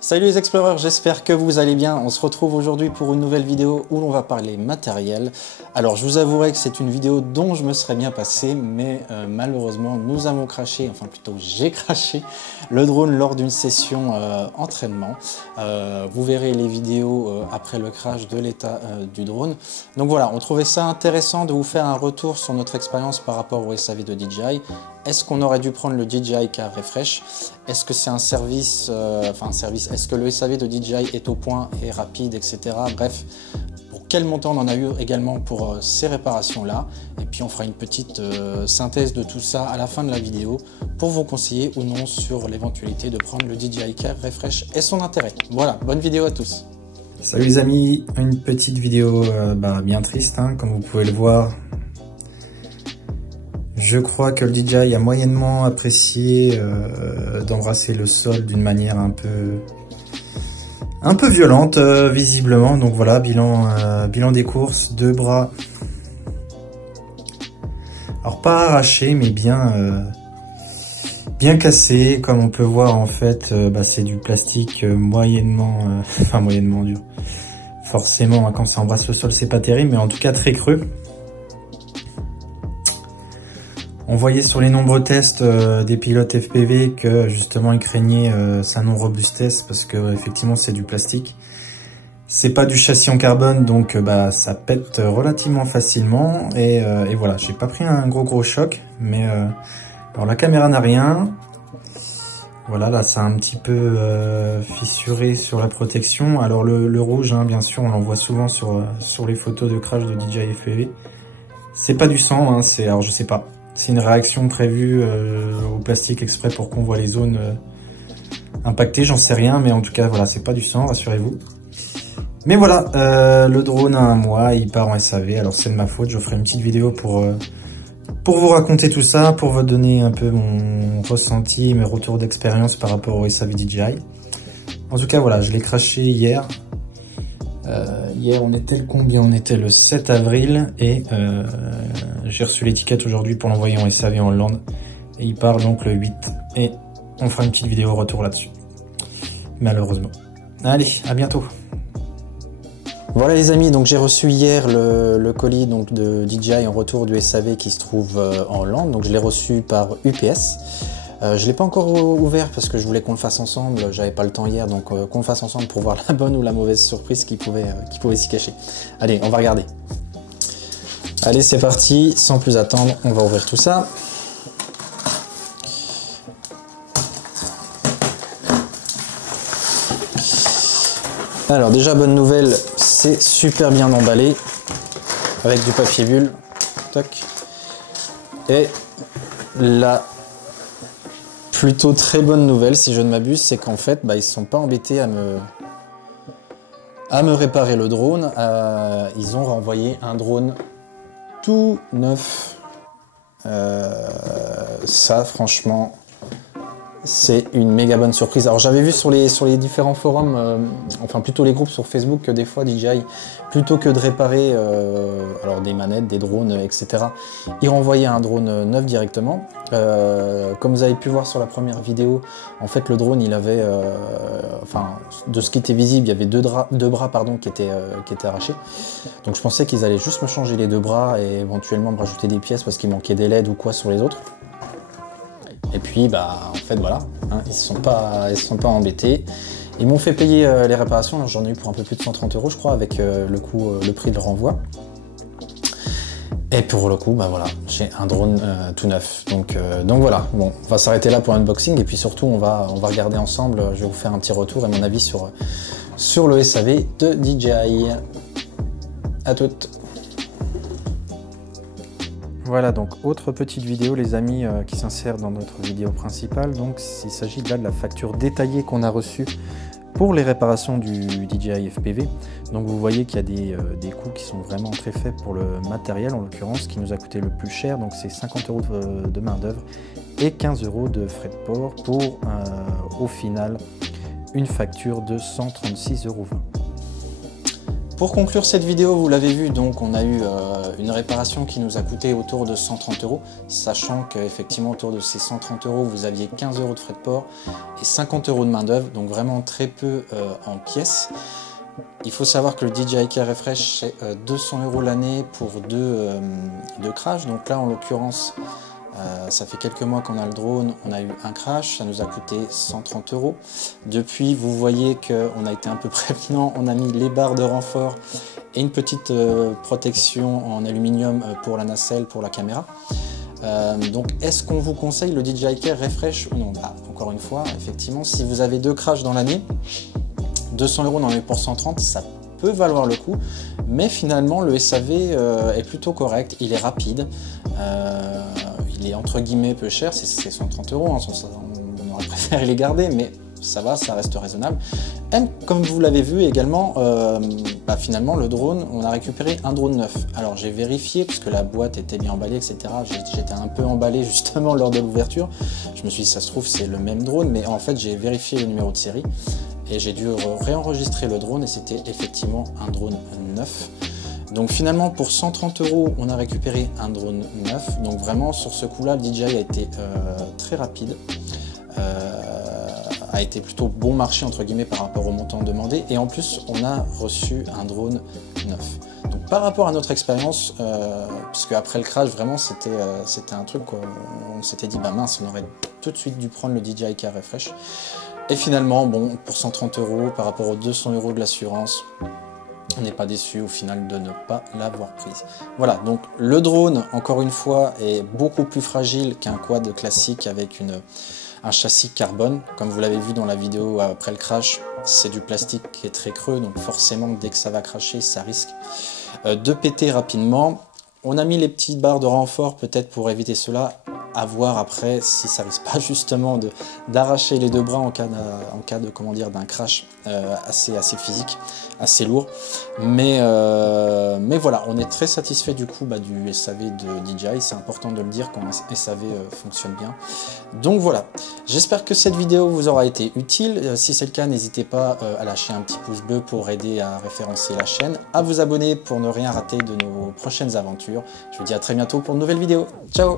Salut les explorers, j'espère que vous allez bien. On se retrouve aujourd'hui pour une nouvelle vidéo où l'on va parler matériel. Alors je vous avouerai que c'est une vidéo dont je me serais bien passé, mais malheureusement nous avons craché, enfin plutôt j'ai craché le drone lors d'une session entraînement. Vous verrez les vidéos après le crash de l'état du drone. Donc voilà, on trouvait ça intéressant de vous faire un retour sur notre expérience par rapport au SAV de DJI. Est-ce qu'on aurait dû prendre le DJI Car Refresh? Est-ce que c'est un service, est-ce que le SAV de DJI est au point et rapide, etc. Bref, pour quel montant on en a eu également pour ces réparations-là. Et puis on fera une petite synthèse de tout ça à la fin de la vidéo pour vous conseiller ou non sur l'éventualité de prendre le DJI Car Refresh et son intérêt. Voilà, bonne vidéo à tous. Salut les amis, une petite vidéo bien triste, hein, comme vous pouvez le voir. Je crois que le DJI a moyennement apprécié d'embrasser le sol d'une manière un peu violente, visiblement. Donc voilà, bilan des courses, 2 bras. Alors pas arrachés, mais bien cassés. Comme on peut voir, en fait, c'est du plastique moyennement dur. Forcément, quand ça embrasse le sol, c'est pas terrible, mais en tout cas très creux. On voyait sur les nombreux tests des pilotes FPV que justement ils craignaient sa non-robustesse parce que effectivement c'est du plastique. C'est pas du châssis en carbone, donc ça pète relativement facilement et voilà, j'ai pas pris un gros choc, mais alors la caméra n'a rien. Voilà, là ça a un petit peu fissuré sur la protection. Alors le rouge, hein, bien sûr, on l'en voit souvent sur les photos de crash de DJI FPV. C'est pas du sang, hein, alors je sais pas. C'est une réaction prévue au plastique exprès pour qu'on voit les zones impactées, j'en sais rien, mais en tout cas, voilà, c'est pas du sang, rassurez-vous. Mais voilà, le drone a 1 mois, il part en SAV, alors c'est de ma faute, je ferai une petite vidéo pour vous raconter tout ça, pour vous donner un peu mon ressenti, mes retours d'expérience par rapport au SAV DJI. En tout cas, voilà, je l'ai craché hier. Hier on était le combien? On était le 7 avril et j'ai reçu l'étiquette aujourd'hui pour l'envoyer en SAV en Hollande et il part donc le 8 et on fera une petite vidéo retour là-dessus, malheureusement. Allez, à bientôt. Voilà les amis, donc j'ai reçu hier le colis donc, de DJI en retour du SAV qui se trouve en Hollande, donc je l'ai reçu par UPS. Je ne l'ai pas encore ouvert parce que je voulais qu'on le fasse ensemble, j'avais pas le temps hier, donc qu'on le fasse ensemble pour voir la bonne ou la mauvaise surprise qui pouvait s'y cacher. Allez, on va regarder. Allez, c'est parti, sans plus attendre, on va ouvrir tout ça. Alors déjà, bonne nouvelle, c'est super bien emballé, avec du papier bulle. Toc. Et la plutôt très bonne nouvelle, si je ne m'abuse, c'est qu'en fait, ils ne se sont pas embêtés à me réparer le drone. Ils ont renvoyé un drone tout neuf. Ça, franchement, c'est une méga bonne surprise. Alors j'avais vu sur les différents forums, enfin plutôt les groupes sur Facebook, que des fois DJI, plutôt que de réparer alors des manettes, des drones, etc., ils renvoyaient un drone neuf directement. Comme vous avez pu voir sur la première vidéo, en fait le drone il avait, de ce qui était visible, il y avait deux bras qui étaient arrachés. Donc je pensais qu'ils allaient juste me changer les 2 bras et éventuellement me rajouter des pièces parce qu'il manquait des LED ou quoi sur les autres. Et puis en fait voilà, hein, ils se sont pas embêtés. Ils m'ont fait payer les réparations, j'en ai eu pour un peu plus de 130 € je crois, avec le prix de renvoi. Et pour le coup, voilà, j'ai un drone tout neuf. Donc voilà, bon, on va s'arrêter là pour l'unboxing et puis surtout on va regarder ensemble, je vais vous faire un petit retour et mon avis sur le SAV de DJI. À toutes. Voilà, donc autre petite vidéo les amis qui s'insère dans notre vidéo principale. Donc il s'agit là de la facture détaillée qu'on a reçue pour les réparations du DJI FPV. Donc vous voyez qu'il y a des coûts qui sont vraiment très faibles pour le matériel, en l'occurrence, qui nous a coûté le plus cher. Donc c'est 50 € de main d'œuvre et 15 € de frais de port pour au final une facture de 136,20 €. Pour conclure cette vidéo, vous l'avez vu, donc on a eu une réparation qui nous a coûté autour de 130 €, sachant qu'effectivement autour de ces 130 €, vous aviez 15 € de frais de port et 50 € de main d'œuvre, donc vraiment très peu en pièces. Il faut savoir que le DJI Care Refresh, c'est 200 € l'année pour deux crashs. Donc là, en l'occurrence, ça fait quelques mois qu'on a le drone, on a eu un crash, ça nous a coûté 130 €. Depuis, vous voyez qu'on a été un peu prévenant, on a mis les barres de renfort et une petite protection en aluminium pour la nacelle, pour la caméra. Donc, est-ce qu'on vous conseille le DJI Care Refresh ou non? Encore une fois, effectivement, si vous avez 2 crashs dans l'année, 200 € dans les pour 130, ça peut valoir le coup, mais finalement le SAV est plutôt correct, il est rapide, il est entre guillemets peu cher, c'est 130 €, hein, on aurait préféré les garder, mais ça va, ça reste raisonnable. Et comme vous l'avez vu également, finalement le drone, on a récupéré un drone neuf. Alors j'ai vérifié parce que la boîte était bien emballée, etc. J'étais un peu emballé justement lors de l'ouverture. Je me suis dit ça se trouve c'est le même drone, mais en fait j'ai vérifié le numéro de série. Et j'ai dû réenregistrer le drone et c'était effectivement un drone neuf. Donc finalement pour 130 €, on a récupéré un drone neuf. Donc vraiment sur ce coup-là, le DJI a été très rapide, a été plutôt bon marché entre guillemets par rapport au montant demandé. Et en plus, on a reçu un drone neuf. Donc par rapport à notre expérience, puisque après le crash, vraiment c'était un truc quoi, on s'était dit bah mince, on aurait tout de suite dû prendre le DJI Care Refresh. Et finalement, bon, pour 130 € par rapport aux 200 € de l'assurance, on n'est pas déçu au final de ne pas l'avoir prise. Voilà, donc le drone, encore une fois, est beaucoup plus fragile qu'un quad classique avec un châssis carbone. Comme vous l'avez vu dans la vidéo après le crash, c'est du plastique qui est très creux, donc forcément, dès que ça va cracher, ça risque de péter rapidement. On a mis les petites barres de renfort peut-être pour éviter cela. À voir après si ça risque pas justement d'arracher les deux bras en cas de comment dire d'un crash assez physique, assez lourd. Mais voilà, on est très satisfait du coup du SAV de DJI. C'est important de le dire quand un SAV fonctionne bien. Donc voilà, j'espère que cette vidéo vous aura été utile. Si c'est le cas, n'hésitez pas à lâcher un petit pouce bleu pour aider à référencer la chaîne, à vous abonner pour ne rien rater de nos prochaines aventures. Je vous dis à très bientôt pour une nouvelle vidéo. Ciao!